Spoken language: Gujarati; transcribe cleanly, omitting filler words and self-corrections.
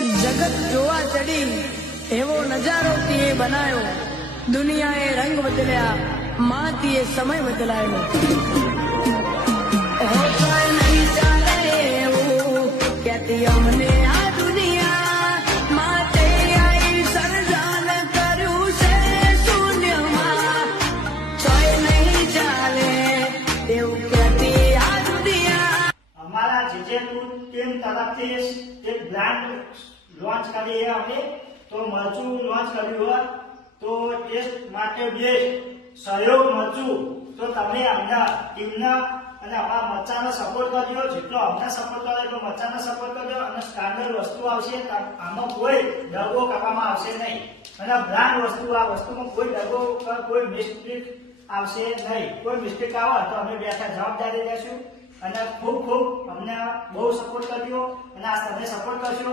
जगत जोवा चढ़ी एवो नजारो तीए बनायो, दुनियाए रंग बदलिया मां तीए समय बदलायो। नहीं चाले वो कहती हमने आ दुनिया मां ते आई सरजान करू से शून्य मां सोए नहीं चाले એવું कहती આ દુનિયા। हमारा जेजेपुर टीम तरफથી एक ब्रांड लॉन्च કરીએ અમે તો મરચું લોન્ચ કર્યું હોય તો ટેસ્ટ માટે બેસ્ટ સહયોગ મરચું તો તમે અમને ટીમના અને અમારા મરચાનો સપોર્ટ કરજો, જેટલો અમને સપોર્ટ કરે એટલો મરચાનો સપોર્ટ કરજો અને સ્ટાન્ડર્ડ વસ્તુ આવશે, આમાં કોઈ દગો કરવામાં આવશે નહીં અને બ્રાન્ડ વસ્તુ આ વસ્તુમાં કોઈ દગો કોઈ મિસ્ટેક આવશે નહીં। કોઈ મિસ્ટેક આવે તો અમે બેઠા જવાબદારી લેશું અને ખૂબ ખૂબ અમને બહુ સપોર્ટ કર્યો અને આ તમે સપોર્ટ કરશો।